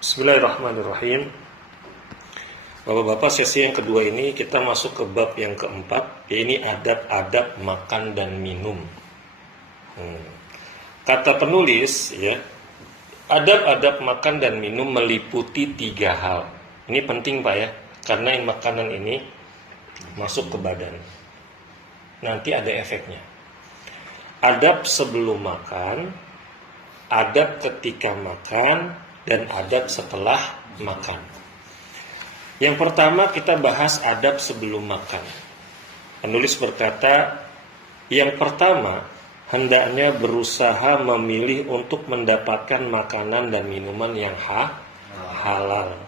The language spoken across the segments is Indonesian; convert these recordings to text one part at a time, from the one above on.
Bismillahirrahmanirrahim. Bapak-bapak, sesi yang kedua ini kita masuk ke bab yang keempat, yaitu adab-adab makan dan minum. Kata penulis, ya, adab-adab makan dan minum meliputi 3 hal. Ini penting Pak ya, karena makanan ini masuk ke badan. Nanti ada efeknya. Adab sebelum makan, adab ketika makan, dan adab setelah makan. Yang pertama kita bahas adab sebelum makan. Penulis berkata, yang pertama hendaknya berusaha memilih untuk mendapatkan makanan dan minuman yang halal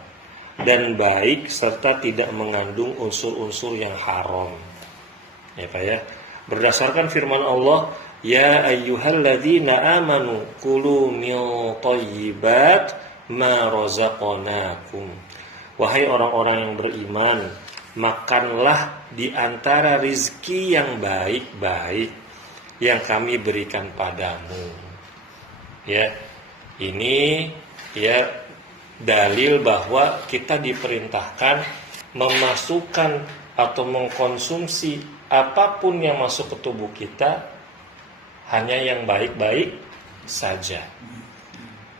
dan baik serta tidak mengandung unsur-unsur yang haram. Ya Pak ya. Berdasarkan firman Allah, ya ayyuhalladzina amanu kulu min thayyibat ma razaqnakum. Wahai orang-orang yang beriman, makanlah di antara rizki yang baik-baik yang kami berikan padamu. Ya, ini ya dalil bahwa kita diperintahkan memasukkan atau mengkonsumsi apapun yang masuk ke tubuh kita hanya yang baik-baik saja.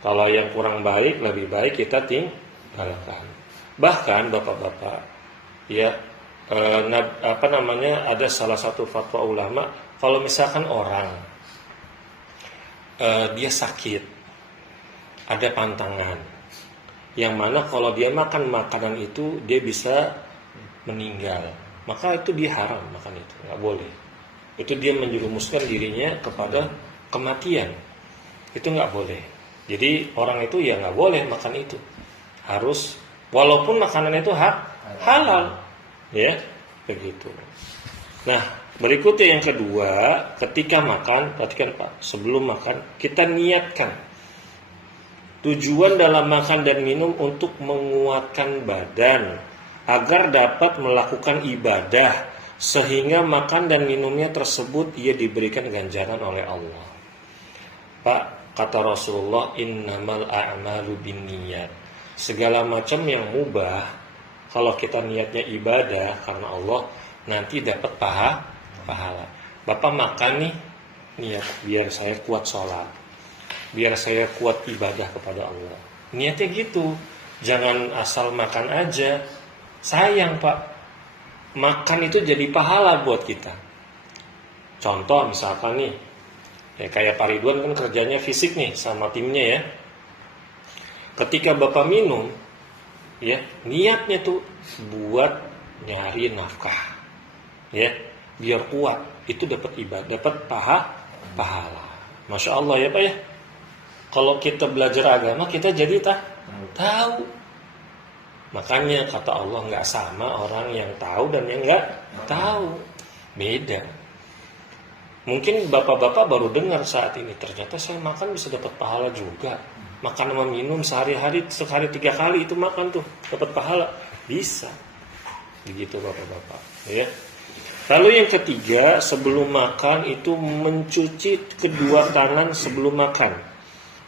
Kalau yang kurang baik, lebih baik kita tinggalkan. Bahkan bapak-bapak, ya ada salah satu fatwa ulama, kalau misalkan orang dia sakit, ada pantangan, yang mana kalau dia makan makanan itu dia bisa meninggal, maka itu dia haram makan itu, nggak boleh. Itu dia menjerumuskan dirinya kepada kematian. Itu nggak boleh. Jadi orang itu ya nggak boleh makan itu. Harus, walaupun makanan itu halal, ya begitu. Nah, berikutnya yang kedua, ketika makan, perhatikan Pak, sebelum makan kita niatkan tujuan dalam makan dan minum untuk menguatkan badan agar dapat melakukan ibadah, sehingga makan dan minumnya tersebut ia diberikan ganjaran oleh Allah. Pak, kata Rasulullah, innamal a'malu binniyat. Segala macam yang mubah, kalau kita niatnya ibadah karena Allah, nanti dapat pahala. Bapak makan nih, niat biar saya kuat sholat, biar saya kuat ibadah kepada Allah. Niatnya gitu. Jangan asal makan aja. Sayang Pak, makan itu jadi pahala buat kita. Contoh misalkan nih, ya kayak Pak Ridwan kan kerjanya fisik nih sama timnya ya. Ketika Bapak minum, ya niatnya tuh buat nyari nafkah, ya biar kuat. Itu dapat ibadah, dapat pahala. Masya Allah ya Pak ya. Kalau kita belajar agama kita jadi tahu. Makanya kata Allah nggak sama orang yang tahu dan yang nggak tahu, beda. Mungkin bapak-bapak baru dengar saat ini, ternyata saya makan bisa dapat pahala juga. Makan sama minum sehari 3 kali itu makan tuh dapat pahala, bisa. Begitu bapak-bapak, ya. Lalu yang ketiga, sebelum makan itu mencuci kedua tangan sebelum makan.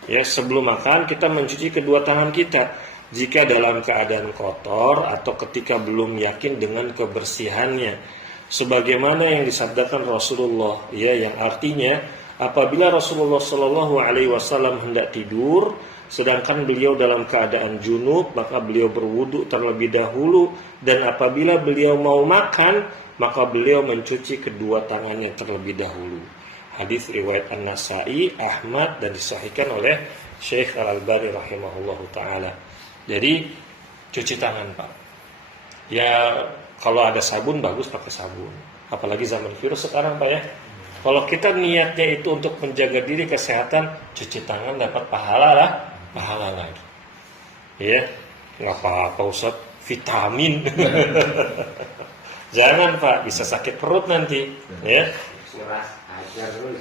Ya, sebelum makan kita mencuci kedua tangan kita jika dalam keadaan kotor atau ketika belum yakin dengan kebersihannya. Sebagaimana yang disabdakan Rasulullah, ya, yang artinya apabila Rasulullah Shallallahu Alaihi Wasallam hendak tidur, sedangkan beliau dalam keadaan junub, maka beliau berwudu terlebih dahulu, dan apabila beliau mau makan, maka beliau mencuci kedua tangannya terlebih dahulu. Hadis riwayat An-Nasa'i, Ahmad, dan disahihkan oleh Syekh Al-Albani rahimahullahu taala. Jadi cuci tangan Pak. Ya kalau ada sabun bagus pakai sabun. Apalagi zaman virus sekarang Pak ya. Kalau kita niatnya itu untuk menjaga diri kesehatan, cuci tangan dapat pahala lagi. Ya, nggak apa-apa Ustaz, vitamin. Jangan Pak, bisa sakit perut nanti. Ya.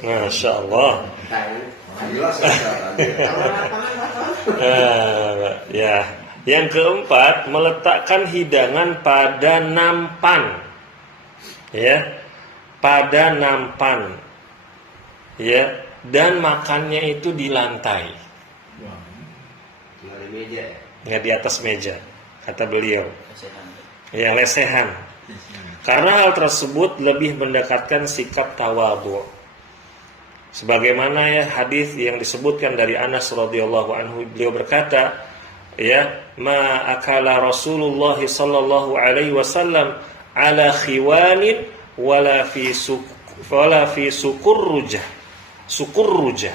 Masya Allah. Ya. Yang keempat, meletakkan hidangan pada nampan. Ya. Pada nampan. Ya, dan makannya itu di lantai. Di meja. nggak di atas meja, kata beliau. Ya, lesehan. Karena hal tersebut lebih mendekatkan sikap tawadhu. Sebagaimana ya hadis yang disebutkan dari Anas radhiyallahu anhu, beliau berkata, ya, ma akala Rasulullah sallallahu alaihi wasallam ala khiwanin wala fi sukurrujah.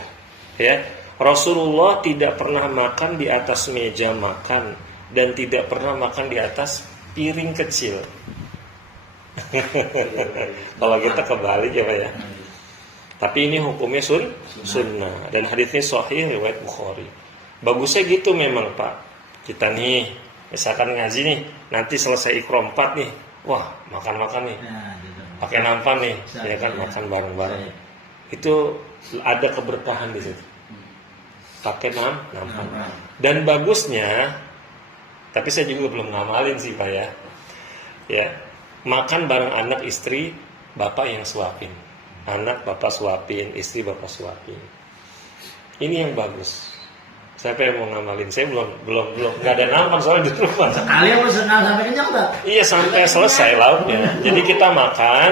Ya, Rasulullah tidak pernah makan di atas meja makan dan tidak pernah makan di atas piring kecil. Kalau kita kebalik ya Pak ya. Tapi ini hukumnya sunnah dan hadisnya sahih riwayat Bukhari. Bagusnya gitu memang Pak. Kita nih misalkan ngaji nih, nanti selesai Iqra 4 nih, wah makan-makan nih, pakai nampan nih, ya kan, makan bareng-bareng. Itu ada keberkahan di situ. Pakai nampan. Dan bagusnya, tapi saya juga belum ngamalin sih Pak ya. Ya, makan bareng anak istri, bapak yang suapin. Anak bapak suapin, istri bapak suapin. Ini yang bagus. Siapa yang mau ngamalin? Saya belum nggak ada nampan soalnya di rumah. Sekali harus sampai kenyang Pak? Iya, sampai selesai lauknya. Jadi kita makan,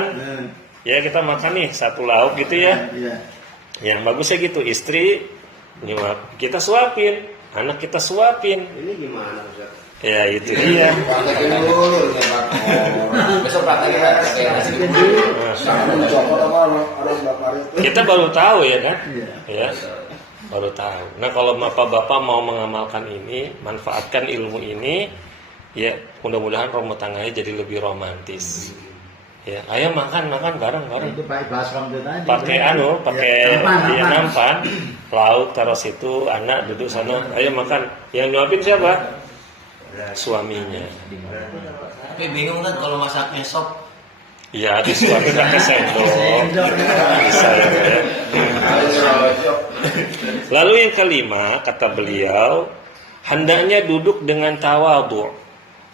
ya kita makan nih satu lauk gitu ya. Yang bagusnya gitu, istri kita suapin, anak kita suapin. Ini gimana Ustaz? Ya itu dia. Praktekin dulu besok praktekin pakai nasi Kita baru tahu ya kan? Ya, baru tahu. Nah kalau bapak-bapak mau mengamalkan ini, manfaatkan ilmu ini, ya mudah-mudahan rumah tangganya jadi lebih romantis. Ya, ayo makan bareng-bareng. Itu bahas tadi. Pakai nampan, lauk taruh situ, anak duduk sana, ayo makan. Yang nyuapin siapa? Suaminya. Tapi bingung kan kalau masaknya sop. Iya, disuapin pakai sendok. Bisa ya. Lalu yang kelima, kata beliau, hendaknya duduk dengan tawadhu,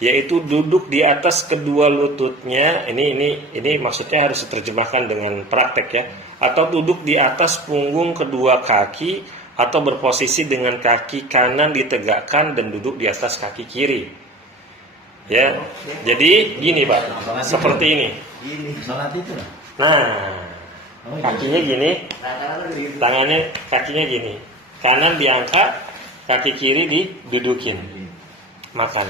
yaitu duduk di atas kedua lututnya. Ini maksudnya harus diterjemahkan dengan praktek ya. Atau duduk di atas punggung kedua kaki, atau berposisi dengan kaki kanan ditegakkan dan duduk di atas kaki kiri. Ya, jadi gini Pak, seperti ini. Nah, kakinya gini, kakinya gini, kanan diangkat, kaki kiri didudukin, makan.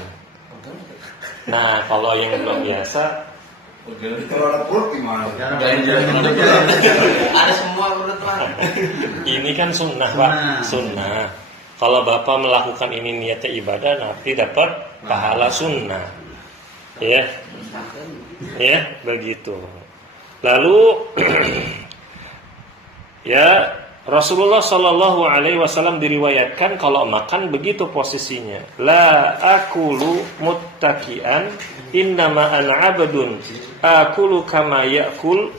Nah, kalau yang belum biasa, kalau ada perut gimana? Ada semua menurut Pak. ini kan sunnah Pak, sunnah. Kalau Bapak melakukan ini niatnya ibadah, nanti dapat pahala sunnah. Ya, ya begitu. Lalu, ya Rasulullah Shallallahu Alaihi Wasallam diriwayatkan kalau makan begitu posisinya. La akulu muttakian, innama ana abdun. Akulu kama yakul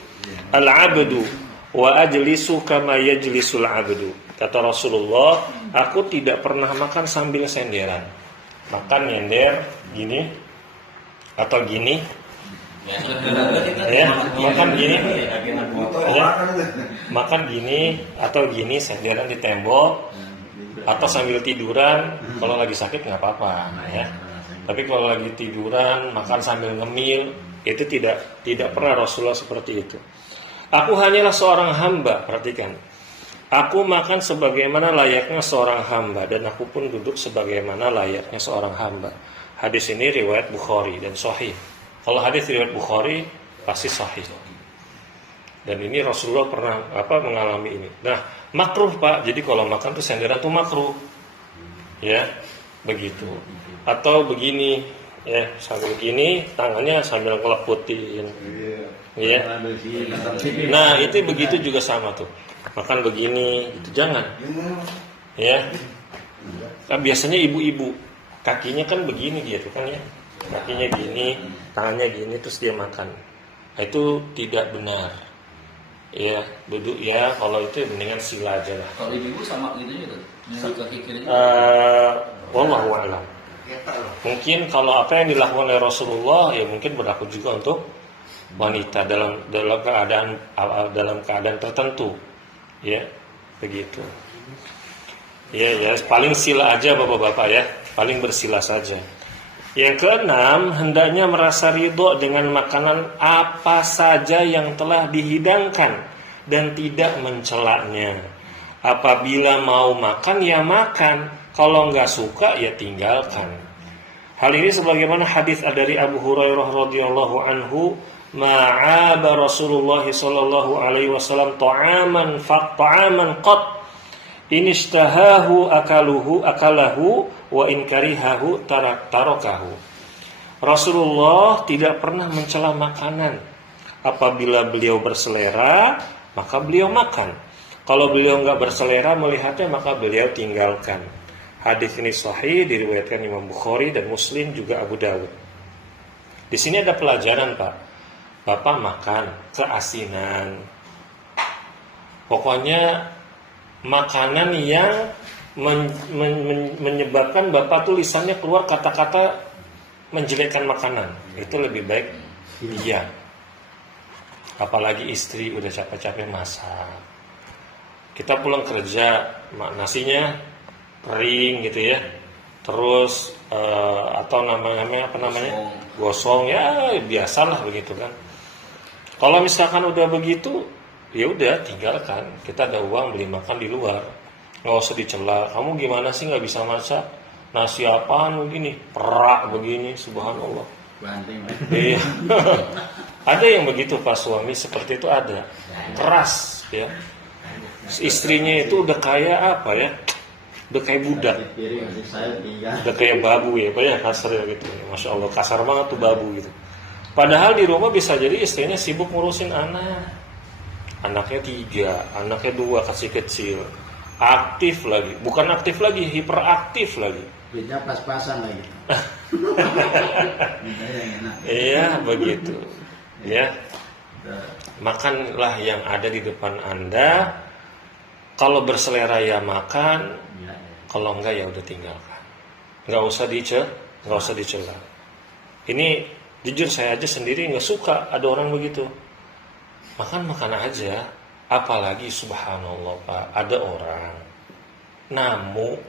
al abdu, wa ajlisu kama yajlisul abdu. Kata Rasulullah, aku tidak pernah makan sambil senderan. Makan nyender gini atau gini. Ya, makan gini, ya, makan gini atau gini senderan di tembok, atau sambil tiduran. Kalau lagi sakit nggak apa-apa, ya. Tapi kalau lagi tiduran, makan sambil ngemil, itu tidak pernah Rasulullah seperti itu. Aku hanyalah seorang hamba, perhatikan. Aku makan sebagaimana layaknya seorang hamba, dan aku pun duduk sebagaimana layaknya seorang hamba. Hadis ini riwayat Bukhari dan sahih. Kalau hadis riwayat Bukhari pasti sahih. Dan ini Rasulullah pernah mengalami ini. Nah, makruh Pak. Jadi kalau makan tuh senderan tuh makruh. Ya, begitu. Atau begini, ya, sambil gini, tangannya sambil ngeleputin. Ya. Nah, itu begitu juga sama tuh. Makan begini, itu jangan. Ya. Nah, biasanya ibu-ibu kakinya kan begini gitu kan ya. Kakinya gini, tangannya gini, terus dia makan. Nah, itu tidak benar. Ya, duduk ya, kalau itu mendingan sila aja lah. Kalau ibu sama gitu juga, kaki kiri. Wallahu a'lam. Mungkin kalau apa yang dilakukan oleh Rasulullah, ya mungkin berlaku juga untuk wanita dalam keadaan tertentu. Ya, begitu. Ya, paling sila aja bapak-bapak ya. paling bersila saja. Yang keenam, hendaknya merasa ridho dengan makanan apa saja yang telah dihidangkan dan tidak mencelaknya. Apabila mau makan ya makan, kalau nggak suka ya tinggalkan. Hal ini sebagaimana hadis dari Abu Hurairah radhiyallahu anhu, ma'aba Rasulullah sallallahu alaihi wasallam ta'aman qat in ishtahahu akalahu wa in karihahu tarakahu. Rasulullah tidak pernah mencela makanan. Apabila beliau berselera, maka beliau makan. Kalau beliau nggak berselera melihatnya, maka beliau tinggalkan. Hadis ini sahih, diriwayatkan Imam Bukhari dan Muslim, juga Abu Dawud. Di sini ada pelajaran, Pak. Bapak makan keasinan. Pokoknya makanan yang menyebabkan Bapak tuh lisannya keluar kata-kata menjelekkan makanan. Itu lebih baik diam. Apalagi istri udah capek-capek masak. Kita pulang kerja, nasinya kering gitu ya. Terus atau namanya gosong ya, biasalah begitu kan. Kalau misalkan udah begitu, ya udah tinggalkan. Kita ada uang beli makan di luar, nggak usah dicela. Kamu gimana sih nggak bisa masak? Nasi apaan begini, perak begini, subhanallah. Iya. Ada yang begitu Pak, suami seperti itu ada, keras ya. Istrinya itu udah kayak apa ya? Udah kayak budak, udah kayak babu ya, Pak ya, kasar ya gitu. Masya Allah, kasar banget tuh babu gitu. Padahal di rumah bisa jadi istrinya sibuk ngurusin anak. Anaknya 3, anaknya 2 kecil. Aktif lagi, bukan aktif lagi, hiperaktif lagi. Duitnya pas-pasan lagi. Iya begitu. Ya, makanlah yang ada di depan Anda. Kalau berselera ya makan, kalau enggak ya udah tinggalkan. Nggak usah dicela. Ini jujur saya aja sendiri nggak suka ada orang begitu. Makan aja. Apalagi subhanallah Pak, ada orang namu.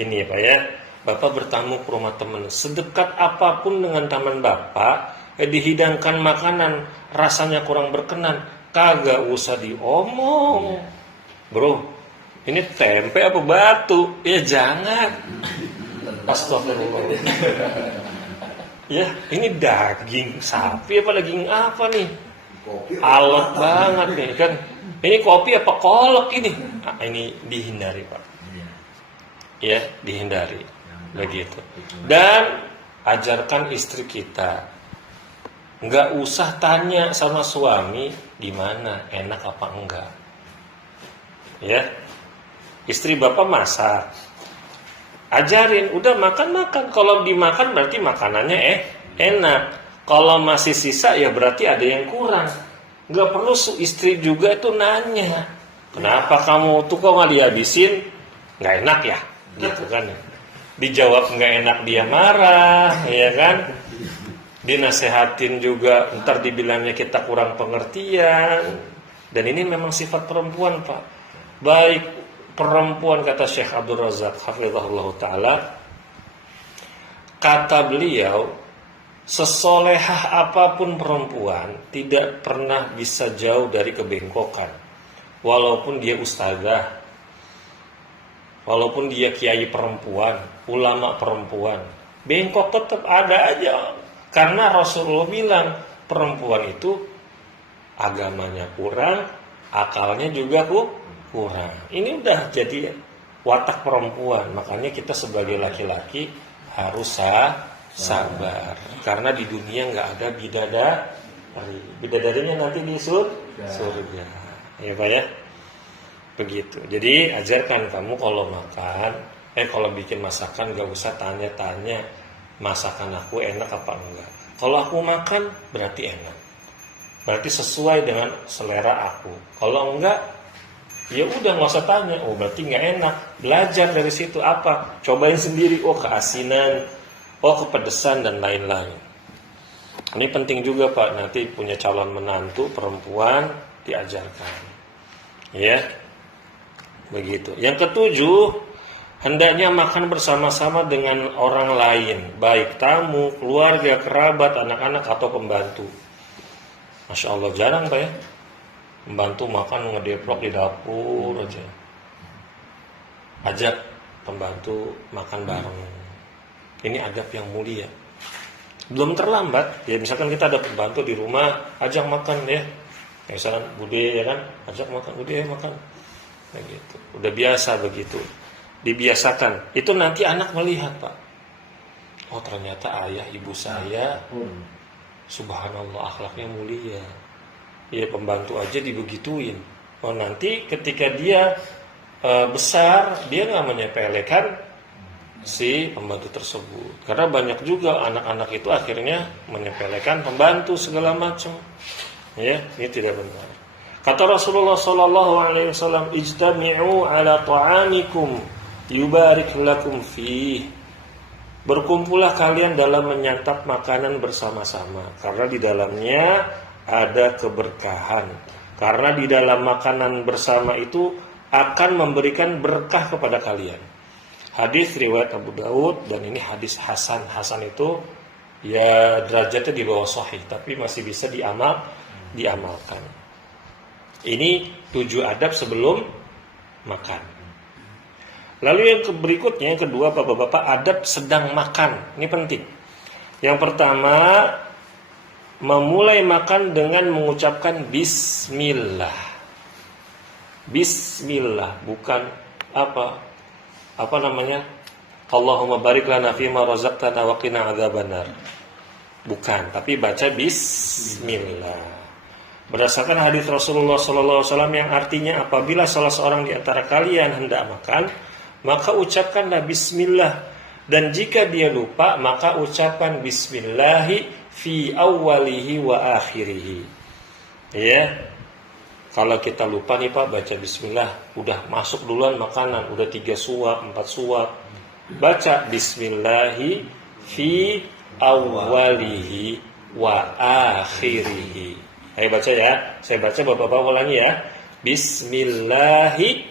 Ini ya Pak ya, Bapak bertamu ke rumah teman, sedekat apapun dengan teman Bapak, dihidangkan makanan rasanya kurang berkenan, kagak usah diomong. Bro, ini tempe apa batu? Ya jangan. Astagfirullah. Ya, ini daging sapi apa daging apa nih? Alot banget nih kan. Ini kopi apa kolak ini? Nah, ini dihindari Pak. Ya, dihindari. Begitu. Dan ajarkan istri kita, nggak usah tanya sama suami gimana, enak apa enggak. Ya, istri Bapak masak, ajarin, udah makan. Kalau dimakan berarti makanannya enak. Kalau masih sisa ya berarti ada yang kurang. Nggak perlu istri juga itu nanya, kenapa kamu tuh kok nggak dihabisin? Nggak enak ya, gitu kan? Dijawab nggak enak dia marah, ya kan? Dinasehatin juga, ntar dibilangnya kita kurang pengertian. Dan ini memang sifat perempuan Pak. Baik perempuan, kata Syekh Abdul Razak hafizahullah ta'ala, kata beliau, sesolehah apapun perempuan tidak pernah bisa jauh dari kebengkokan. Walaupun dia ustazah, walaupun dia kiai perempuan, ulama perempuan, bengkok tetap ada aja. Karena Rasulullah bilang perempuan itu agamanya kurang, akalnya juga kurang. Ini udah jadi watak perempuan. Makanya kita sebagai laki-laki harus sabar. Karena di dunia nggak ada bidadarinya nanti di surga. Ya Pak ya. Begitu. Jadi ajarkan kamu kalau makan, kalau bikin masakan nggak usah tanya-tanya masakan aku enak apa enggak. Kalau aku makan berarti enak. Berarti sesuai dengan selera aku. Kalau enggak, ya udah nggak usah tanya. Oh berarti nggak enak. Belajar dari situ apa? Cobain sendiri. Oh keasinan, oh kepedesan dan lain-lain. Ini penting juga Pak. Nanti punya calon menantu perempuan diajarkan. Ya, begitu. Yang ketujuh, hendaknya makan bersama-sama dengan orang lain, baik tamu, keluarga, kerabat, anak-anak atau pembantu. Masya Allah, jarang Pak ya, pembantu makan ngedeplok di dapur aja. Ajak pembantu makan bareng. Ini adab yang mulia. Belum terlambat, ya misalkan kita ada pembantu di rumah, ajak makan ya. Misalkan Bude ya kan, ajak makan, Bude ya makan. Nah, gitu. Udah biasa begitu. Dibiasakan. Itu nanti anak melihat, Pak. Oh, ternyata ayah ibu saya subhanallah akhlaknya mulia. Ya pembantu aja dibegituin. Oh, nanti ketika dia besar, dia nggak menyepelekan si pembantu tersebut. Karena banyak juga anak-anak itu akhirnya menyepelekan pembantu segala macam. Ya, ini tidak benar. Kata Rasulullah sallallahu alaihi wasallam, "Ijtami'u ala ta'amikum yubarik lakum fih." Berkumpullah kalian dalam menyantap makanan bersama-sama karena di dalamnya ada keberkahan. Karena di dalam makanan bersama itu akan memberikan berkah kepada kalian. Hadis riwayat Abu Daud dan ini hadis hasan. Hasan itu ya derajatnya di bawah sahih tapi masih bisa diamalkan. Ini 7 adab sebelum makan. Lalu yang berikutnya, yang kedua Bapak-bapak, adab sedang makan. Ini penting. Yang pertama, memulai makan dengan mengucapkan bismillah. Bismillah, bukan apa namanya? Allahumma barik lana fima razaqtana wa qina adzabannar. Bukan, tapi baca bismillah. Berdasarkan hadis Rasulullah SAW yang artinya apabila salah seorang di antara kalian hendak makan, maka ucapkanlah bismillah. Dan jika dia lupa, maka ucapkan bismillahi fi awwalihi wa akhirihi. Ya. Kalau kita lupa nih Pak, baca bismillah, udah masuk duluan makanan, udah 3 suap, 4 suap. Baca bismillahi fi awwalihi wa akhirihi. Ayo baca ya. Saya baca Bapak-bapak ulangi ya. Bismillahi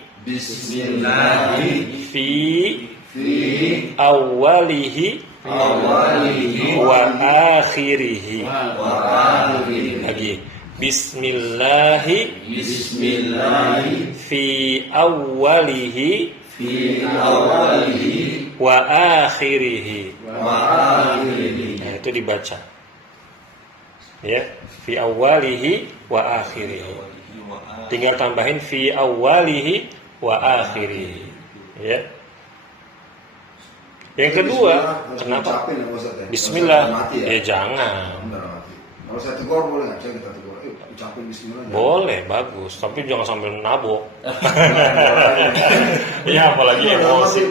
fi awwalihi wa akhirihi. Lagi. Bismillahi fi awwalihi wa akhirihi. Nah, itu dibaca. Ya, fi awwalihi wa akhirihi. Tinggal tambahin fi awwalihi wa akhirihi. Ya. Yang kedua, kenapa? Bismillah. Ya jangan. Kalau saya tegur boleh nggak? Saya kita tegur. Ucapin bismillah. Boleh, bagus. Tapi jangan sambil nabok. Ya apalagi emosi.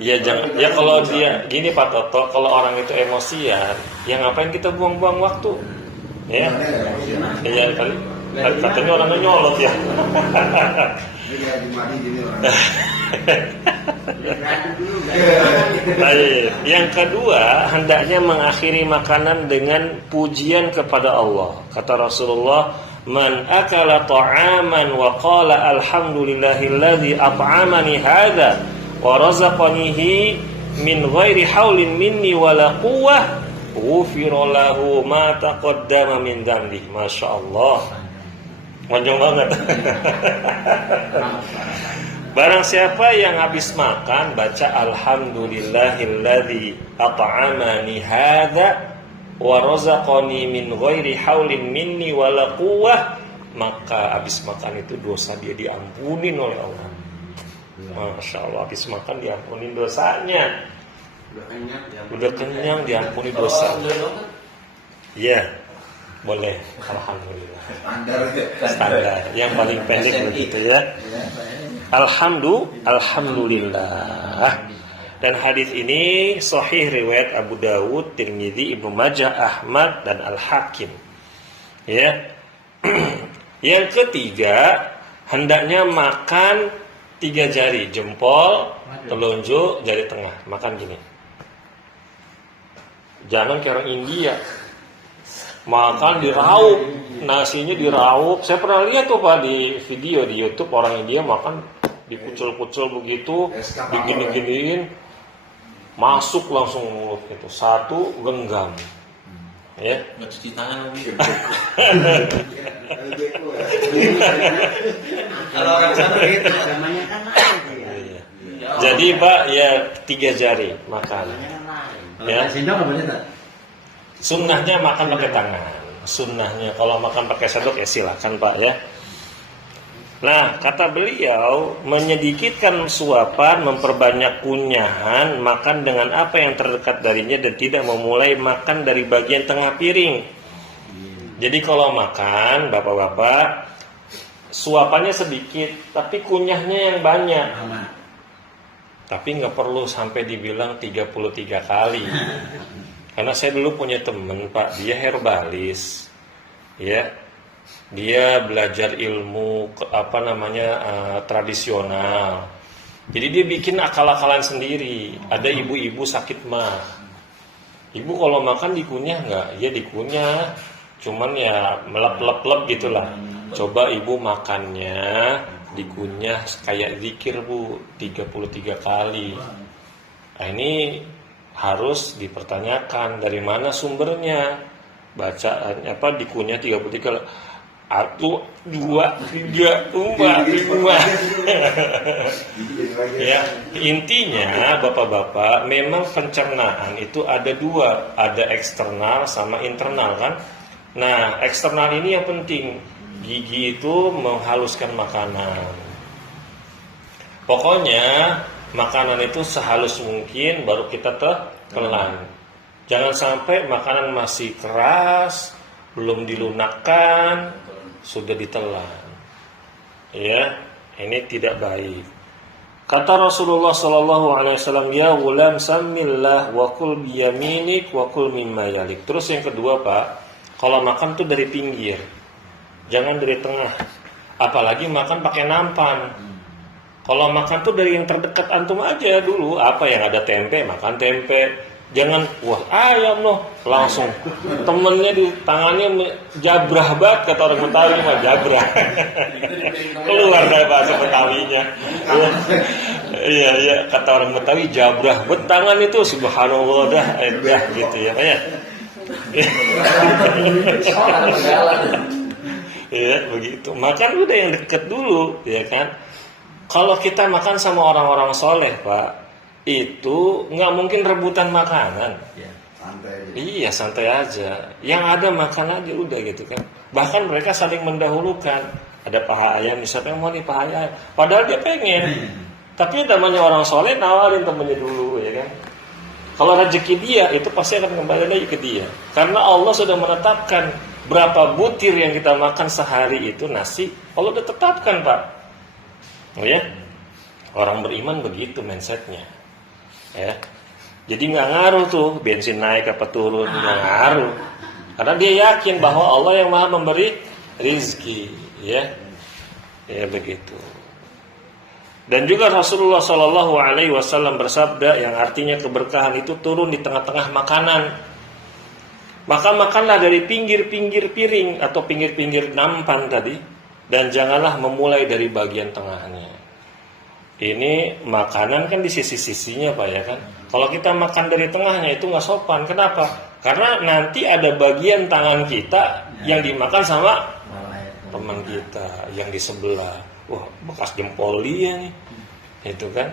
Iya jangan. Ya kalau dia gini Pak Toto, kalau orang itu emosian, ya ngapain kita buang-buang waktu? Ya. Iya kali. Katanya orangnya nyolot ya. Yang kedua, hendaknya mengakhiri makanan dengan pujian kepada Allah. Kata Rasulullah, "Man akala ta'aman wa qala alhamdulillahilladzi at'amani hadza wa razaqanihi min ghairi haulin minni wala quwwah, ghufira lahu ma taqaddama min dzambi." Masya Allah. Panjang banget. Barang siapa yang habis makan baca alhamdulillahilladzi at'amani hadza wa razaqani min ghairi haulin minni wala quwwah, maka habis makan itu dosa dia diampunin oleh Allah. Masya Allah, habis makan diampunin dosanya. Udah kenyang diampuni dosa. Iya, boleh. Alhamdulillah. Standar. Yang paling pendek begitu ya. Alhamdulillah. Dan hadis ini sahih riwayat Abu Dawud, Tirmidzi, Ibnu Majah, Ahmad dan Al-Hakim. Ya. Yang ketiga, hendaknya makan 3 jari, jempol, telunjuk, jari tengah. Makan gini. Jangan kayak orang India. Makan diraup, nasinya diraup. Saya pernah lihat tuh Pak di video di YouTube orang India makan dikucul-kucul begitu, digini-giniin, masuk langsung mulut gitu. Satu genggam, ya. Nggak cuci tangan lagi. Kalau orang sana gitu. Agamanya kan lain. Iya. Jadi Pak, ya 3 jari makan. Kalau Ya. pakai sendok nggak boleh tak? Sunnahnya makan pakai tangan. Sunnahnya kalau makan pakai sendok ya silakan Pak ya. Nah, kata beliau, menyedikitkan suapan, memperbanyak kunyahan, makan dengan apa yang terdekat darinya dan tidak memulai makan dari bagian tengah piring. Jadi kalau makan, bapak-bapak, suapannya sedikit, tapi kunyahnya yang banyak. Sama. Tapi nggak perlu sampai dibilang 33 kali. Karena saya dulu punya temen Pak, dia herbalis, ya, dia belajar ilmu tradisional. Jadi dia bikin akal-akalan sendiri. Ada ibu-ibu sakit mah, ibu kalau makan dikunyah nggak? Ya dikunyah, cuman ya melep-lep gitulah. Coba ibu makannya dikunyah kayak zikir Bu, 33 kali. Nah ini harus dipertanyakan dari mana sumbernya. Bacaan dikunyah 33 kali. 1, 2, 3, 4, 5. Ya, intinya bapak-bapak, memang pencernaan itu ada 2, ada eksternal sama internal kan. Nah, eksternal ini yang penting. Gigi itu menghaluskan makanan. Pokoknya makanan itu sehalus mungkin baru kita telan. Jangan sampai makanan masih keras, belum dilunakkan, sudah ditelan. Ya, ini tidak baik. Kata Rasulullah SAW, ya gulam samillah wa kul biyaminik wa kul mimma yalik. Terus yang kedua Pak, kalau makan tuh dari pinggir, jangan dari tengah. Apalagi makan pakai nampan. Kalau makan tuh dari yang terdekat antum aja dulu. Apa yang ada tempe, makan tempe. Jangan, wah ayam loh, langsung temennya di tangannya jabrah banget, kata orang Betawi mah jabrah. Keluar dari bahasa Betawinya. Iya, kata orang Betawi jabrah. Tangan itu subhanallah dah gitu ya. Ya begitu. Makan udah yang deket dulu, ya kan. Kalau kita makan sama orang-orang soleh Pak, itu nggak mungkin rebutan makanan. Santai aja. Iya santai aja. Yang ada makan aja udah gitu kan. Bahkan mereka saling mendahulukan. Ada paha ayam, siapa yang mau nih paha ayam? Padahal dia pengen. Tapi namanya orang soleh nawarin temennya dulu, ya kan. Kalau rezeki dia itu pasti akan kembali lagi ke dia. Karena Allah sudah menetapkan berapa butir yang kita makan sehari itu nasi. Allah sudah tetapkan Pak. Oh ya, orang beriman begitu mindsetnya. Ya, jadi nggak ngaruh tuh bensin naik apa turun, nggak ngaruh. Karena dia yakin bahwa Allah yang maha memberi rizki. Ya begitu. Dan juga Rasulullah SAW bersabda yang artinya keberkahan itu turun di tengah-tengah makanan. Maka makanlah dari pinggir-pinggir piring atau pinggir-pinggir nampan tadi. Dan janganlah memulai dari bagian tengahnya. Ini makanan kan di sisi-sisinya Pak ya kan. Kalau kita makan dari tengahnya itu nggak sopan. Kenapa? Karena nanti ada bagian tangan kita yang dimakan sama teman kita yang di sebelah. Wah, bekas jempol dia nih. Itu kan.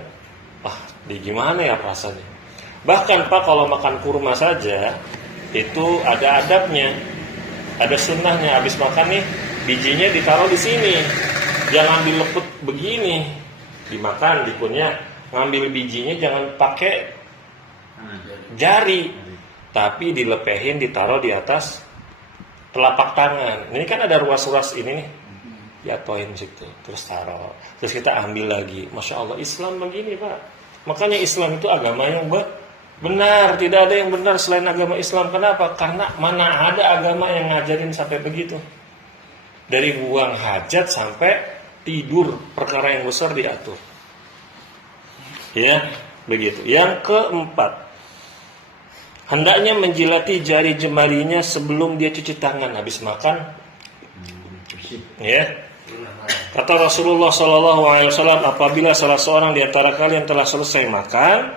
Wah, di gimana ya perasaannya. Bahkan Pak kalau makan kurma saja itu ada adabnya. Ada sunnahnya. Habis makan nih, bijinya ditaruh di sini. Jangan dileput begini. Dimakan, dikunyah. Ngambil bijinya jangan pakai jari. Tapi dilepehin, ditaruh di atas telapak tangan. Ini kan ada ruas-ruas ini nih. Jatuhin situ, terus taruh. Terus kita ambil lagi. Masya Allah, Islam begini Pak. Makanya Islam itu agama yang benar. Tidak ada yang benar selain agama Islam. Kenapa? Karena mana ada agama yang ngajarin sampai begitu. Dari buang hajat sampai tidur, perkara yang besar diatur. Ya, begitu. Yang keempat, hendaknya menjilati jari jemarinya sebelum dia cuci tangan habis makan. Ya. Kata Rasulullah SAW, apabila salah seorang di antara kalian telah selesai makan,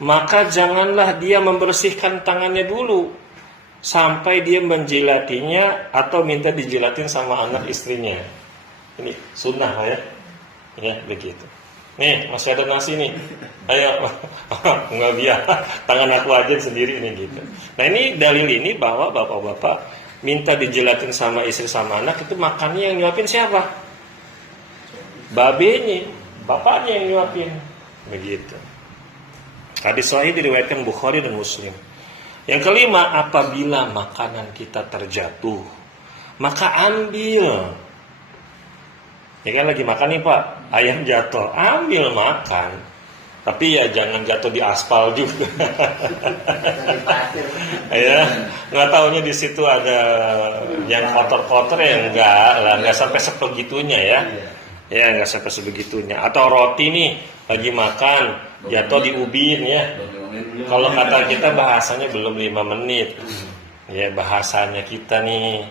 maka janganlah dia membersihkan tangannya dulu sampai dia menjilatinya atau minta dijilatin sama anak istrinya. Ini sunnah ya, ya begitu. Nih masih ada nasi nih, ayo nggak biar tangan aku aja sendiri nih gitu. Nah ini dalil ini bahwa bapak-bapak minta dijilatin sama istri sama anak itu makannya yang nyuapin siapa? Babenya, bapaknya yang nyuapin, begitu. Hadis sahih diriwayatkan Bukhari dan Muslim. Yang kelima, apabila makanan kita terjatuh, maka ambil. Ya kan lagi makan nih Pak, ayam jatuh, ambil makan. Tapi ya jangan jatuh di aspal juga. Dari pasir. Ya, nggak taunya di situ ada yang kotor-kotor ya enggak sampai sebegitunya ya. Ya nggak sampai sebegitunya. Atau roti nih lagi makan jatuh di ubin ya. Kalau kata kita bahasanya belum 5 menit. Ya bahasanya kita nih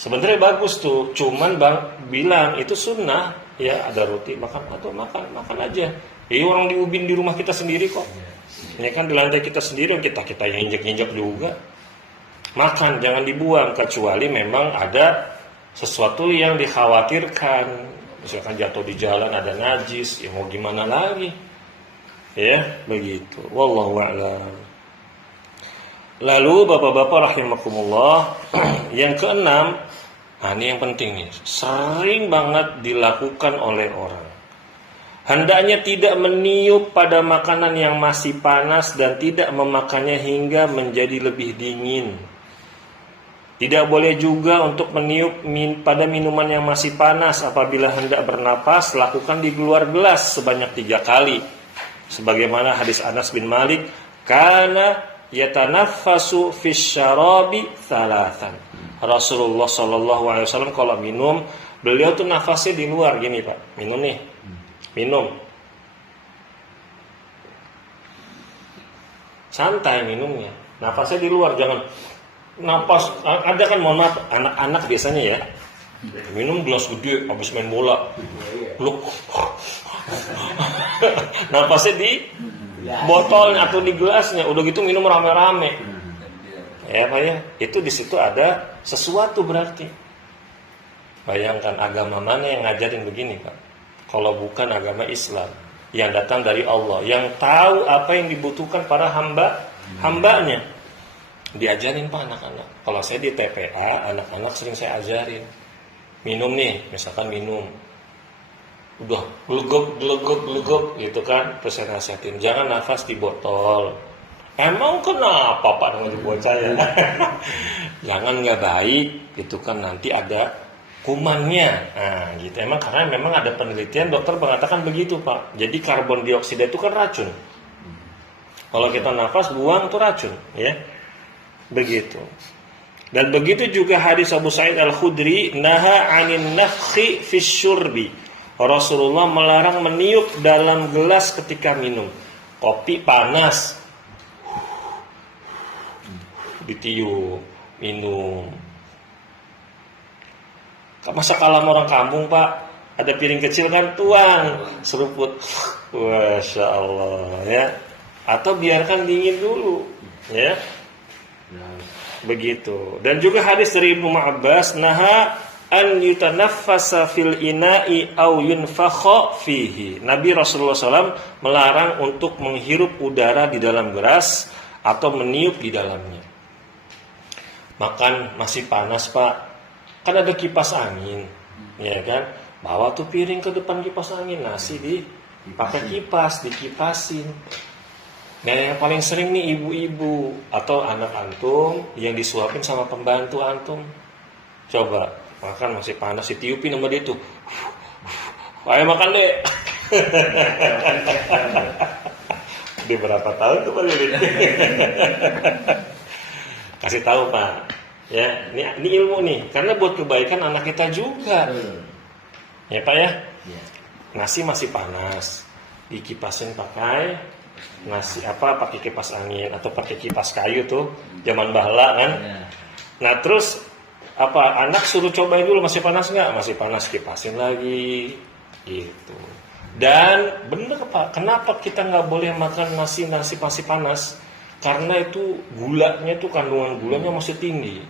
sebenarnya bagus tuh. Cuman bang bilang itu sunnah ya, ada roti makan atau makan aja. Ya orang di ubin di rumah kita sendiri kok. Ya kan di lantai kita sendiri, kita yang injek-injek juga. Makan jangan dibuang kecuali memang ada sesuatu yang dikhawatirkan. Misalkan jatuh di jalan ada najis, ya mau gimana lagi? Ya, begitu. Wallahu a'lam. Lalu bapak-bapak rahimakumullah, yang keenam, nah ini yang penting nih, sering banget dilakukan oleh orang. Hendaknya tidak meniup pada makanan yang masih panas dan tidak memakannya hingga menjadi lebih dingin. Tidak boleh juga untuk meniup pada minuman yang masih panas. Apabila hendak bernapas, lakukan di luar gelas sebanyak 3 kali. Sebagaimana hadis Anas bin Malik, kana yatanaffasu fis syarabi thalathan. Rasulullah SAW kalau minum, beliau tuh nafasnya di luar gini Pak. Minum nih. Minum. Santai minumnya. Nafasnya di luar, jangan napas. Ada kan mohon maaf anak-anak biasanya ya. Minum gelas gede habis main bola. Bluk. Napasnya di botol atau di gelasnya. Udah gitu minum rame-rame. Ya Pak ya, itu di situ ada sesuatu berarti. Bayangkan agama mana yang ngajarin begini Pak? Kalau bukan agama Islam yang datang dari Allah, yang tahu apa yang dibutuhkan para hambanya. Diajarin Pak anak-anak. Kalau saya di TPA, anak-anak sering saya ajarin. Minum nih, misalkan minum. Udah glegok gitu kan. Terus saya nasihatin, jangan nafas di botol. Emang kenapa Pak dengan bocah ya? Jangan nggak baik, gitu kan nanti ada kumannya. Nah, gitu. Emang karena memang ada penelitian dokter mengatakan begitu Pak. Jadi karbon dioksida itu kan racun. Kalau kita nafas buang itu racun, ya. Begitu. Dan begitu juga hadis Abu Sa'id Al-Khudri, naha 'anin nafkhi fis syurbi. Rasulullah melarang meniup dalam gelas ketika minum. Kopi panas, ditiup, minum. Masa kalau orang kampung Pak, ada piring kecil kan tuang, seruput. Masya Allah ya. Atau biarkan dingin dulu, ya. Begitu. Dan juga hadis dari Ibnu Abbas, naha an yutanaffasa fil ina'i aw yunfakha fihi. Nabi Rasulullah SAW melarang untuk menghirup udara di dalam gelas atau meniup di dalamnya. Makan masih panas Pak, kan ada kipas angin, ya kan? Bawa tuh piring ke depan kipas angin, nasi pakai kipas, dikipasin. Nah yang paling sering nih ibu-ibu atau anak antum yang disuapin sama pembantu antum. Coba makan masih panas, ditiupin sama dia tuh. Ayo makan deh. Di berapa tahun tuh Pak? Kasih tahu Pak. Ya, ini ilmu nih, karena buat kebaikan anak kita juga. Ya Pak ya. Nasi masih panas, dikipasin pakai nasi pakai kipas angin atau pakai kipas kayu tuh zaman bahla kan. Nah terus anak suruh cobain dulu, masih panas nggak? Masih panas, kipasin lagi, gitu. Dan bener Pak, kenapa kita nggak boleh makan nasi masih panas? Karena itu gulanya itu kandungan gulanya masih tinggi.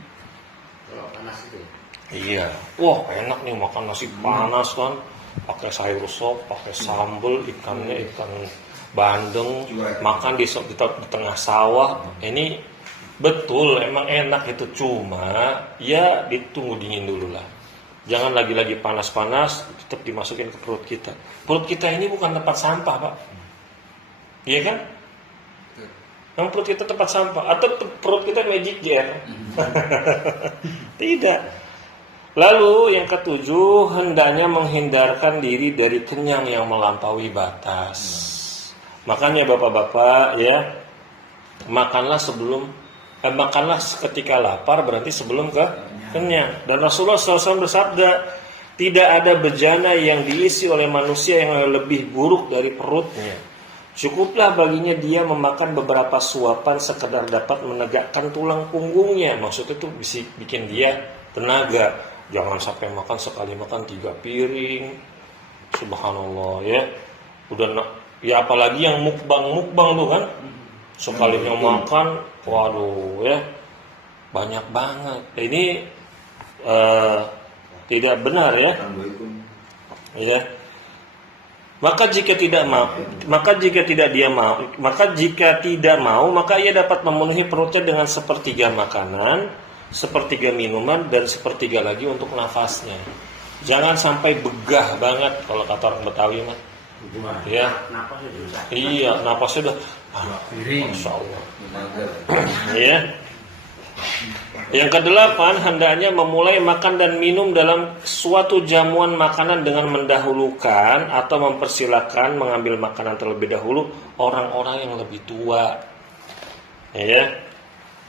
Kalau panas itu. Iya, wah enak nih makan nasi panas kan, pakai sayur sop, pakai sambal, ikannya ikan bandeng, makan di tengah sawah. Ini betul, emang enak itu, cuma ya ditunggu dingin dulu lah. Jangan lagi-lagi panas-panas tetap dimasukin ke perut kita. Perut kita ini bukan tempat sampah Pak, iya kan? Yang perut kita tempat sampah atau perut kita magic jar? Tidak. Lalu yang ketujuh, hendaknya menghindarkan diri dari kenyang yang melampaui batas. Makanya bapak-bapak ya, makanlah ketika lapar, berarti sebelum kenyang. Dan Rasulullah SAW bersabda, tidak ada bejana yang diisi oleh manusia yang lebih buruk dari perutnya. Cukuplah baginya dia memakan beberapa suapan sekedar dapat menegakkan tulang punggungnya. Maksudnya itu bisa bikin dia tenaga. Jangan sampai makan sekali makan 3 piring. Subhanallah ya. Ya apalagi yang mukbang tuh kan. Sekalinya makan, waduh ya. Banyak banget. Ini tidak benar ya. Ya. Maka jika tidak mau, maka ia dapat memenuhi perutnya dengan sepertiga makanan, sepertiga minuman, dan sepertiga lagi untuk nafasnya. Jangan sampai begah banget kalau kata orang Betawi mah. Ya. Napasnya susah. Iya, napasnya udah Masya Allah. Ya. Yang kedelapan, hendaknya memulai makan dan minum dalam suatu jamuan makanan dengan mendahulukan atau mempersilakan mengambil makanan terlebih dahulu orang-orang yang lebih tua, ya,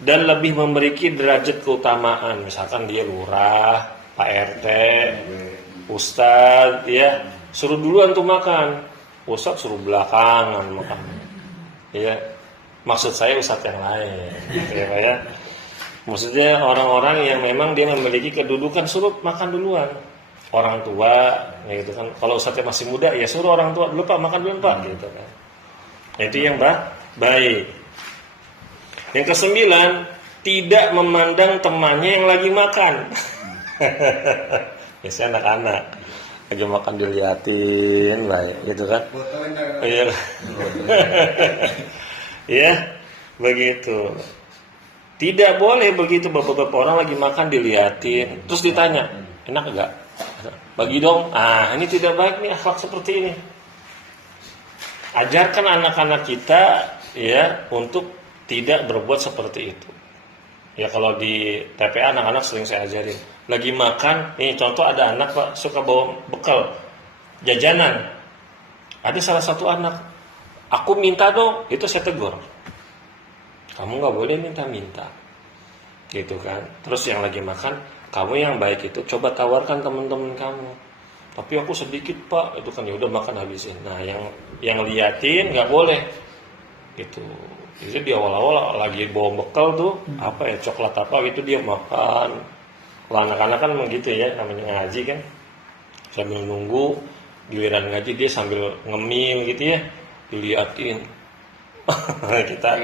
dan lebih memiliki derajat keutamaan. Misalkan dia lurah, Pak RT, Ustadz, ya, suruh duluan tuh makan, Ustadz suruh belakangan makan, ya. Maksud saya Ustadz yang lain, ya Pak ya. Maksudnya orang-orang yang memang dia memiliki kedudukan suruh makan duluan. Orang tua, ya gitu kan. Kalau ustadznya masih muda, ya suruh orang tua dulu Pak, makan dulu Pak, gitu kan. Itu yang baik. Yang kesembilan, tidak memandang temannya yang lagi makan. Biasanya anak-anak lagi makan diliatin, baik, gitu kan. Iya, ya, begitu. Tidak boleh begitu, bapak-bapak, orang lagi makan diliatin, terus ditanya, enak enggak? Bagi dong. Ini tidak baik nih akhlak seperti ini. Ajarkan anak-anak kita ya untuk tidak berbuat seperti itu. Ya kalau di TPA anak-anak sering saya ajarin. Lagi makan, nih contoh ada anak Pak suka bawa bekal jajanan. Ada salah satu anak, aku minta dong, itu saya tegur. Kamu nggak boleh minta-minta, gitu kan. Terus yang lagi makan, kamu yang baik itu coba tawarkan teman-teman kamu. Tapi aku sedikit Pak, itu kan ya udah makan habisin. Nah yang liatin nggak boleh, gitu. Jadi di awal-awal lagi bawa bekal tuh apa ya, coklat apa gitu dia makan. Kalau anak-anak kan begitu ya, namanya ngaji kan, sambil nunggu giliran ngaji dia sambil ngemil gitu ya, diliatin. Kita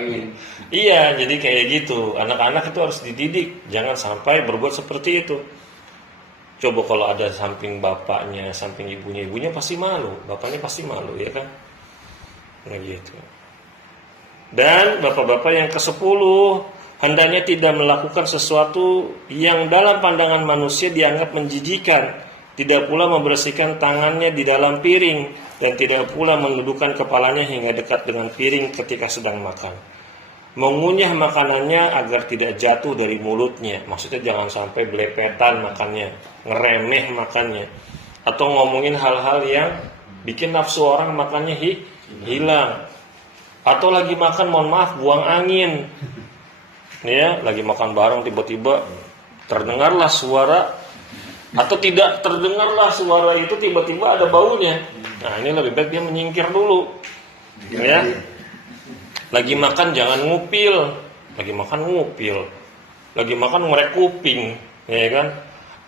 iya, jadi kayak gitu. Anak-anak itu harus dididik, jangan sampai berbuat seperti itu. Coba kalau ada samping bapaknya, samping ibunya pasti malu, bapaknya pasti malu ya kan. Nah gitu. Dan bapak-bapak yang ke-10, hendaknya tidak melakukan sesuatu yang dalam pandangan manusia dianggap menjijikan. Tidak pula membersihkan tangannya di dalam piring, dan tidak pula menundukkan kepalanya hingga dekat dengan piring ketika sedang makan. Mengunyah makanannya agar tidak jatuh dari mulutnya. Maksudnya jangan sampai belepetan makannya, ngeremeh makannya, atau ngomongin hal-hal yang bikin nafsu orang makannya hilang. Atau lagi makan, mohon maaf, buang angin. Ya, lagi makan bareng tiba-tiba terdengarlah suara, atau tidak terdengarlah suara itu, tiba-tiba ada baunya. Nah ini lebih baik dia menyingkir dulu. Ya. Lagi makan jangan ngupil. Lagi makan ngupil. Lagi makan ngorek kuping. ya kan?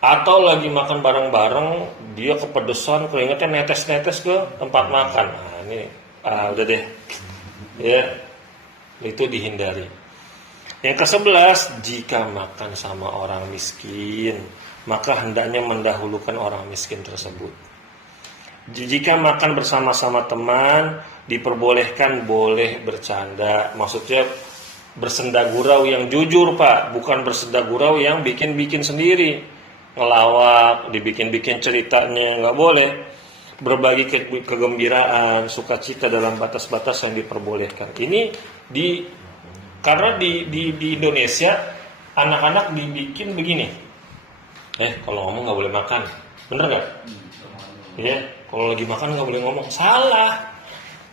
Atau lagi makan bareng-bareng, dia kepedesan, keringetnya netes-netes ke tempat makan. Nah, ini udah deh, ya itu dihindari. Yang ke-11, jika makan sama orang miskin, maka hendaknya mendahulukan orang miskin tersebut. Jika makan bersama-sama teman, diperbolehkan boleh bercanda. Maksudnya bersenda gurau yang jujur, Pak, bukan bersenda gurau yang bikin-bikin sendiri, ngelawak, dibikin-bikin ceritanya, nggak boleh. Berbagi kegembiraan, sukacita dalam batas-batas yang diperbolehkan. Ini karena di Indonesia anak-anak dibikin begini. Kalau ngomong nggak boleh makan, bener nggak? Ya, kalau lagi makan nggak boleh ngomong. Salah.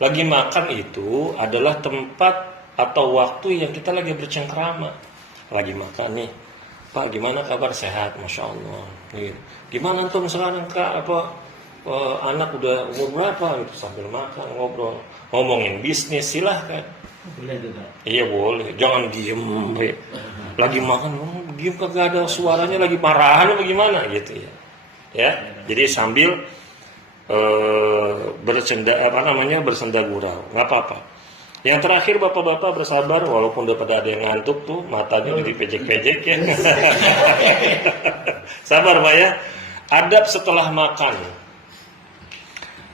Lagi makan itu adalah tempat atau waktu yang kita lagi bercengkrama. Lagi makan nih, Pak, gimana kabar? Sehat, masya Allah. Gitu. Gimana antum sekarang, Kak? Anak udah umur berapa? Gitu, sambil makan ngobrol, ngomongin bisnis, silahkan. Boleh juga. Iya boleh, jangan diem. Lagi makan, diem kagak ada suaranya, lagi marahan apa gimana gitu ya. Ya, jadi sambil bersenda gurau, nggak apa-apa. Yang terakhir bapak-bapak bersabar, walaupun udah pada ada yang ngantuk tuh, matanya jadi pejek-pejek ya. Sabar Pak ya. Adab setelah makan.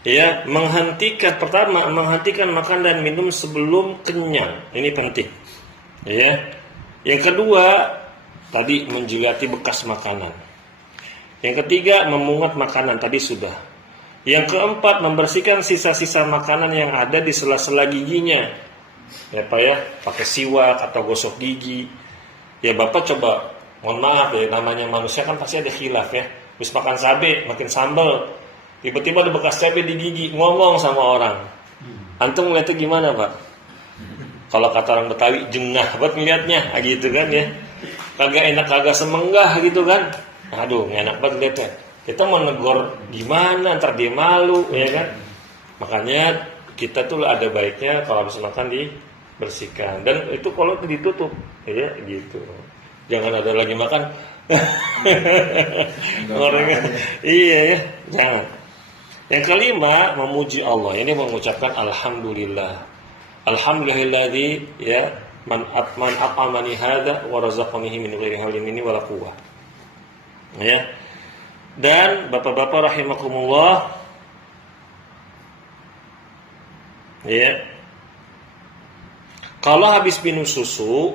Ya, menghentikan makan dan minum sebelum kenyang. Ini penting. Ya. Yang kedua, tadi menjilati bekas makanan. Yang ketiga, memungut makanan, tadi sudah. Yang keempat, membersihkan sisa-sisa makanan yang ada di sela-sela giginya. Ya Pak ya, pakai siwak atau gosok gigi. Ya Bapak coba, mohon maaf ya, namanya manusia kan pasti ada khilaf ya. Habis makan cabai, makin sambal, tiba-tiba ada bekas cabai di gigi, ngomong sama orang. Antum ngeliatnya gimana Pak? Kalau kata orang Betawi, jengah buat ngeliatnya, gitu kan ya. Kagak enak, kagak semenggah gitu kan. Aduh, enak banget ngeliatnya. Kita mau negor gimana, ntar dia malu, ya kan? Makanya kita tuh ada baiknya kalau habis makan dibersihkan. Dan itu kalau ditutup, ya gitu. Jangan ada lagi makan. Orangnya, iya ya, jangan. Yang kelima, memuji Allah. Ini mengucapkan alhamdulillah. Alhamdulillahilladzi ya man at'amani hadza wa razaqanihi min ghairi haulin minni wala quwwah. Ya. Dan bapak-bapak rahimakumullah, ya, kalau habis minum susu,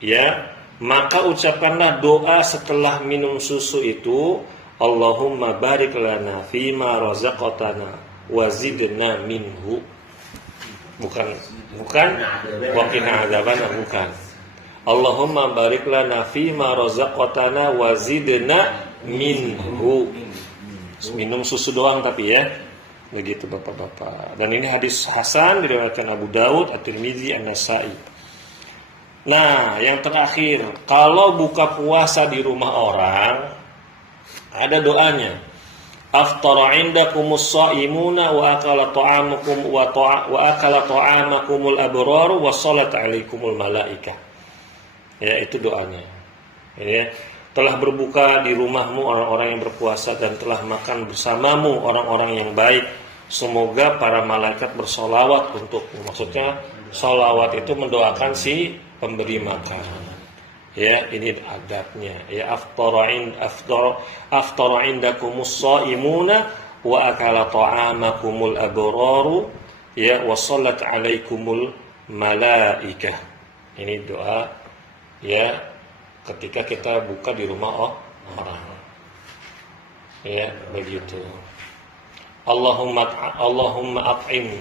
ya, maka ucapkanlah doa setelah minum susu itu, Allahumma barik lana fima razaqtana wa zidna minhu. Bukan waqina adzabannar, bukan. Allahumma barik lana fima razaqtana wa zidna minhu. Minum susu doang tapi ya. Begitu Bapak-bapak. Dan ini hadis hasan diriwayatkan Abu Daud, At-Tirmidzi, An-Nasa'i. Nah, yang terakhir, kalau buka puasa di rumah orang, ada doanya. Aftara indakumus shaimuna wa akala ta'amakum wa akala ta'amakumul abrar wa shalat 'alaikumul malaikah. Ya, itu doanya. Ya, telah berbuka di rumahmu orang-orang yang berpuasa dan telah makan bersamamu orang-orang yang baik. Semoga para malaikat bersolawat untukmu. Maksudnya solawat itu mendoakan si pemberi makan. Ya, ini adabnya. Ya, aftara indakumus shaimuna wa akala ta'amakumul abraru ya wa shallat 'alaikumul malaikah. Ini doa ya ketika kita buka di rumah orang. Ya, begitu. Allahumma at'im.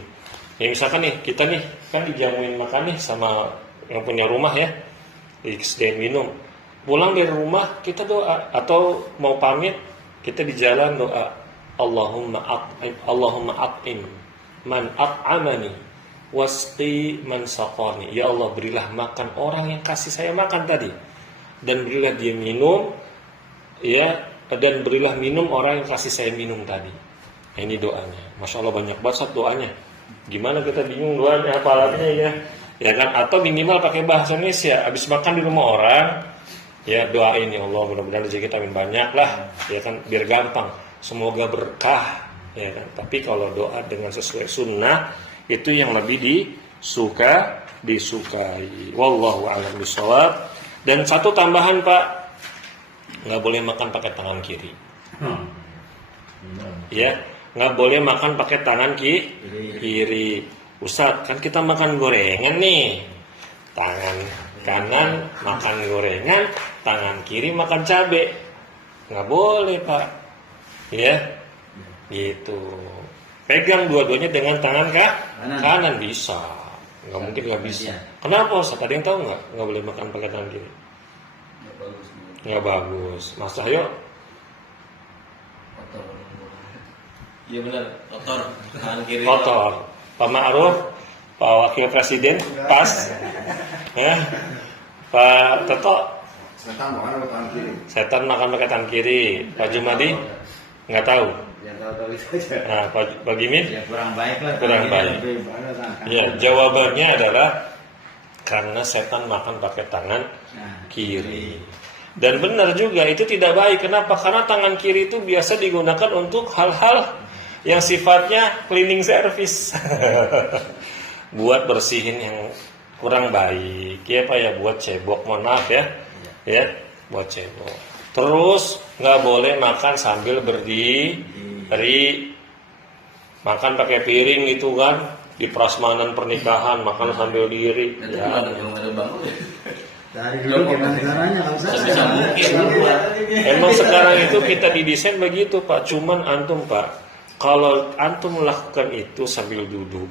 Ya, misalkan nih, kita nih kan dijamuin makan nih sama yang punya rumah ya. Disediain minum. Pulang dari rumah kita doa, atau mau pamit kita di jalan doa. Allahumma at'im man at'amani wasqi man saqani. Ya Allah, berilah makan orang yang kasih saya makan tadi, dan berilah dia minum, ya, dan berilah minum orang yang kasih saya minum tadi. Nah, ini doanya. Masya Allah, banyak banget doanya. Gimana kita bingung doanya, apalagi ya, ya kan? Atau minimal pakai bahasa Indonesia. Habis makan di rumah orang, Ya doain ya Allah, mudah-mudahan rezeki kita banyak lah, ya kan, biar gampang. Semoga berkah, ya kan. Tapi kalau doa dengan sesuai sunnah itu yang lebih disukai. Wallahu a'lam bishawab. Dan satu tambahan Pak, nggak boleh makan pakai tangan kiri. Ya, nggak boleh makan pakai tangan kiri. Ustaz, kan kita makan gorengan nih. Tangan kanan makan gorengan, tangan kiri makan cabai. Nggak boleh Pak. Ya, gitu. Pegang dua-duanya dengan tangan kanan bisa. Nggak mungkin nggak bisa. Kenapa Ustaz? Ada yang tahu nggak boleh makan pakai tangan kiri? Nggak bagus. Mas Cahyo? Iya benar, kotor. Tangan kiri. Kotor. Pak Ma'ruf, Pak Wakil Presiden, pas. Ya. Pak Toto, Setan makan tangan kiri. setan makan pakai tangan kiri. Pak Jumadi, nggak tahu. Yang tahu-tahu itu aja. Nah, Pak Gimin, Ya kurang baik lah. Kurang baik. ya jawabannya adalah karena setan makan pakai tangan kiri. Dan benar juga itu tidak baik. Kenapa? Karena tangan kiri itu biasa digunakan untuk hal-hal yang sifatnya cleaning service. Buat bersihin yang kurang baik. Ya Pak ya, buat cebok, mohon maaf ya. Ya, buat cebok. Terus nggak boleh makan sambil berdiri. Makan pakai piring itu kan di prasmanan pernikahan makan sambil diri. Nanti Ya. belum ada bangun ya. Dari dulu gimana caranya kalau saya? Sebisa mungkin buat. Emang sekarang itu kita didesain begitu Pak. Cuman antum Pak, kalau antum melakukan itu sambil duduk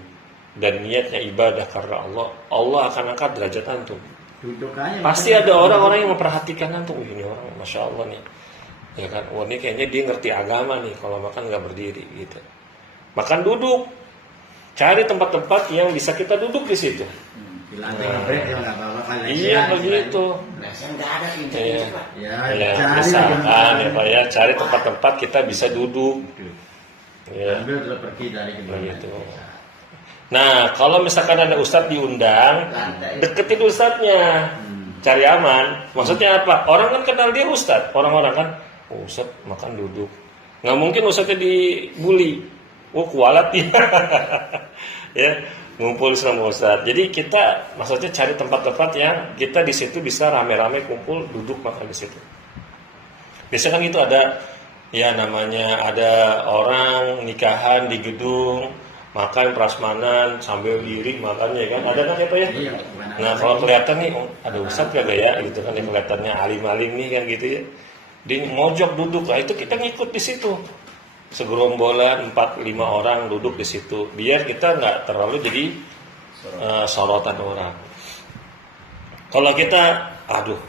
dan niatnya ibadah karena Allah, Allah akan angkat derajat antum. Duduk aja. Pasti ada orang-orang yang memperhatikan antum. Ini orang, masya Allah nih, ya kan? Wah ini kayaknya dia ngerti agama nih. Kalau makan nggak berdiri gitu. Makan duduk. Cari tempat-tempat yang bisa kita duduk di situ. Di lantai ngebrek ya nggak apa-apa kan. Iya begitu. Nah, saya nggak ada pintu Iya. itu Pak. Ya, cari misalkan ya Pak ya, cari tempat-tempat kita bisa duduk. Ya, Ambil terus pergi dari begitu. Nah, kalau misalkan ada ustadz diundang, deketin ustadznya, cari aman. Maksudnya apa? Orang kan kenal dia ustadz. Orang-orang kan, oh, ustadz makan duduk. Nggak mungkin ustadznya dibully. Oh, kualat dia. Ya, ngumpul sama ustadz. Jadi kita, maksudnya cari tempat-tempat yang kita di situ bisa rame-rame kumpul, duduk makan di situ. Biasanya kan itu ada, ya namanya ada orang nikahan di gedung, makan prasmanan sambil diri makannya kan, ada kan ya Pak ya? Iya. Nah kalau kelihatan nih, oh, ada ustadz kagak ya, gitu kan, yang kelihatannya alim-alim nih kan gitu ya, dia mojok duduk, lah itu kita ngikut di situ, segerombolan 4-5 orang duduk di situ, biar kita nggak terlalu jadi sorotan orang. Kalau kita, aduh,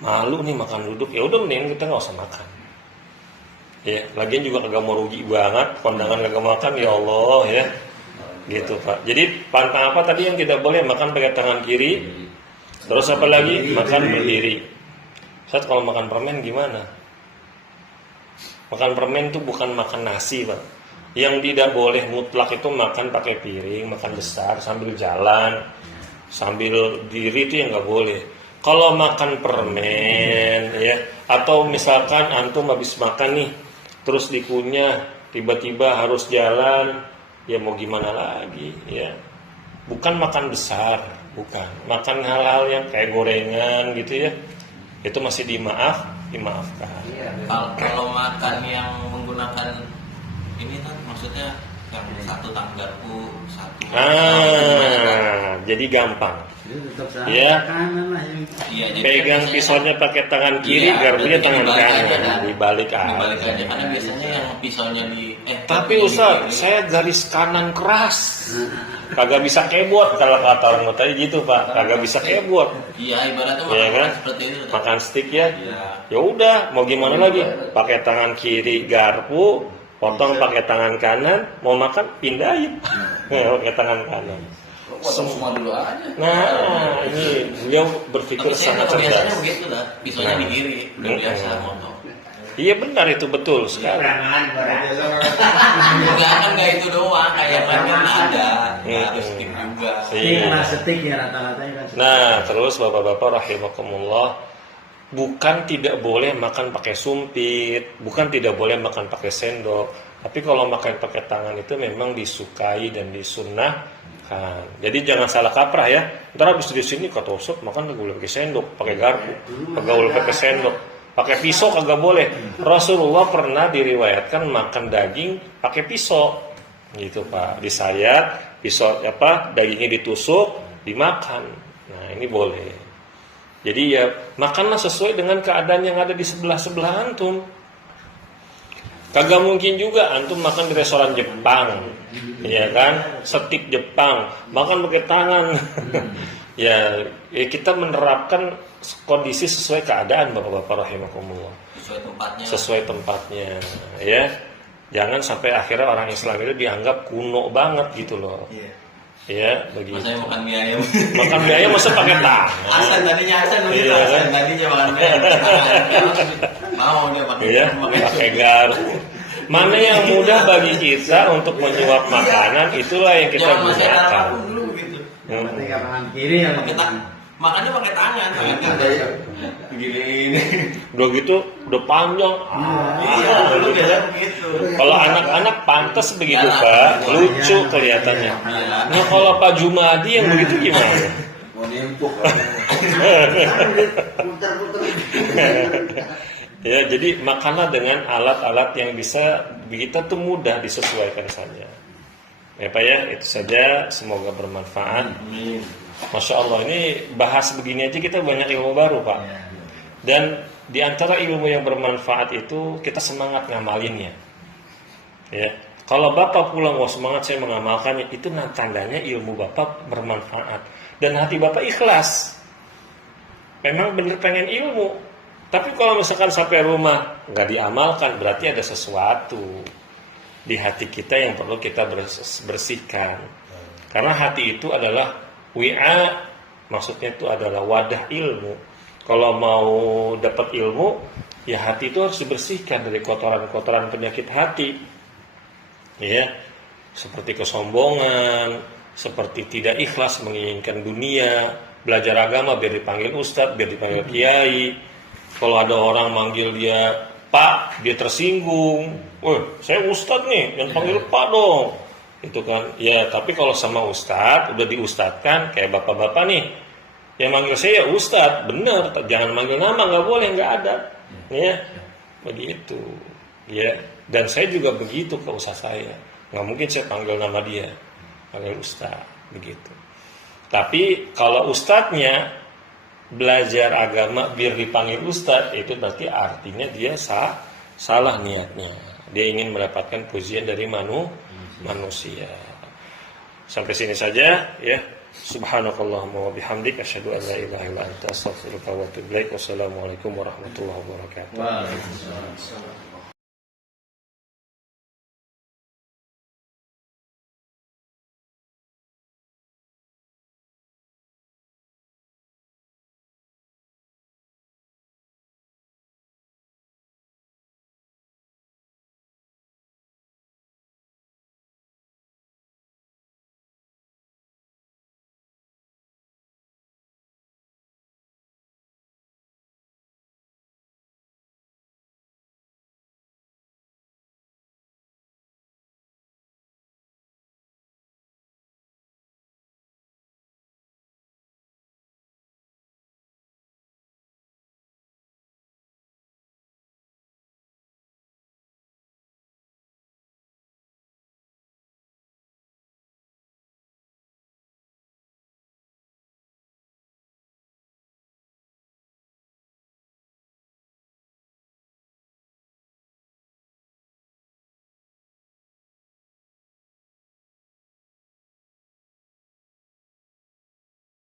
malu nih makan duduk, ya udah mending kita nggak usah makan. Ya, lagian juga kagak mau rugi banget, kondangan kagak makan, ya Allah ya. Gitu Pak. Jadi pantang apa tadi yang tidak boleh makan pakai tangan kiri? Terus apa lagi? Makan berdiri. Saat kalau makan permen gimana? Makan permen itu bukan makan nasi Pak. Yang tidak boleh mutlak itu makan pakai piring, makan besar sambil jalan, sambil diri itu yang nggak boleh. Kalau makan permen ya, atau misalkan antum habis makan nih, terus dikunyah, tiba-tiba harus jalan, ya mau gimana lagi ya. Bukan makan besar, bukan. Makan hal-hal yang kayak gorengan gitu ya, itu masih dimaafkan. Kalau makan yang menggunakan ini kan maksudnya yang satu tanggarku satu. Jadi gampang. Itu tetap sama Ya. kanan lah yang Iya, jadi Pegang kan biasanya- pisaunya pakai tangan kiri, Iya, garpunya berarti tangan dibalik aja, kanan, kan? dibalik Dibalik aja. aja karena biasanya yang pisaunya di Tapi di Ustaz, kiri. saya garis kanan keras. Kagak bisa keyboard kalau kata orang tadi gitu, Pak. Kagak bisa keyboard. Iya ibaratnya Iya makan kan? seperti itu. Makan stick ya. Iya. Ya udah, mau gimana lagi? Pakai tangan kiri garpu, potong pakai tangan kanan, mau makan pindahin. Pakai tangan kanan. Potong semua dulu aja. Nah, ini beliau berpikir Tapi saya sangat biasanya cerdas. begitu lah, pisaunya Nah. di kiri, udah biasa motong. Iya benar itu betul sekali. Enggak kan nggak itu doang, kayak makan ada, harus stick juga. Iya. Ini setik ya rata-rata kan. Nah, terus Bapak-bapak rahimakumullah, bukan tidak boleh makan pakai sumpit, bukan tidak boleh makan pakai sendok, tapi kalau makan pakai tangan itu memang disukai dan disunnahkan. Jadi jangan salah kaprah ya. Ntar habis di sini kata Ustaz makan nggak boleh pakai sendok, pakai garpu, nggak boleh pakai sendok, pakai pisau kagak boleh. Rasulullah pernah diriwayatkan makan daging pakai pisau, gitu Pak. Disayat, pisau dagingnya ditusuk, dimakan. Nah ini boleh. Jadi ya makanlah sesuai dengan keadaan yang ada di sebelah antum. Kagak mungkin juga antum makan di restoran Jepang, ya kan, steak Jepang, makan pakai tangan. ya kita menerapkan kondisi sesuai keadaan bapak-bapak rahimakumullah. Sesuai tempatnya, ya. Jangan sampai akhirnya orang Islam itu dianggap kuno banget gitu loh. Ya, begitu. Masa makan mie ayam. Makan mie ayam masa pakai tangan. Hasan tadinya begitu. Iya, Hasan tadinya makan mie ayam. Mau dia pakai garpu. Mana yang mudah bagi kita untuk menyuap makanan, itulah yang kita gunakan. Dulu gitu. Ketika tangan kiri yang makannya pakai tangan kiri. Begini. Udah gitu, udah panjang. Dulu biasa begitu. Kalau anak-anak pantas begitu Pak, lucu kelihatannya. Nah kalau Pak Jumadi yang begitu gimana? Mau nimpuk. Ya, jadi makanlah dengan alat-alat yang bisa kita tuh mudah disesuaikan saja. Ya Pak ya, itu saja. Semoga bermanfaat. Masya Allah, ini bahas begini aja kita banyak ilmu baru Pak. Dan di antara ilmu yang bermanfaat itu kita semangat ngamalinnya. Ya, kalau Bapak pulang semangat saya mengamalkannya, itu tandanya ilmu Bapak bermanfaat dan hati Bapak ikhlas. Memang benar pengen ilmu. Tapi kalau misalkan sampai rumah nggak diamalkan, berarti ada sesuatu di hati kita yang perlu kita bersihkan. Karena hati itu adalah wi'a, maksudnya itu adalah wadah ilmu. Kalau mau dapat ilmu, ya hati itu harus dibersihkan dari kotoran-kotoran penyakit hati. Ya, seperti kesombongan, seperti tidak ikhlas menginginkan dunia, belajar agama biar dipanggil ustadz, biar dipanggil kiai. Kalau ada orang manggil dia Pak, dia tersinggung. Saya ustadz nih, jangan panggil Pak dong. Itu kan, ya tapi kalau sama ustadz, udah diustadkan, kayak bapak-bapak nih, yang manggil saya ya ustadz, bener, jangan manggil nama, nggak boleh, nggak ada. Ya, begitu. Ya, dan saya juga begitu ke ustadz saya. Nggak mungkin saya panggil nama dia, panggil ustadz, begitu. Tapi kalau ustadznya belajar agama biar dipanggil ustadz, itu berarti artinya dia salah niatnya. Dia ingin mendapatkan pujian dari manusia. Sampai sini saja ya. Subhanakallahumma wa bihamdik asyhadu an la ilaha illa anta astaghfiruka wa atubu ilaik. Wassalamualaikum warahmatullahi wabarakatuh. Waalaikumsalam.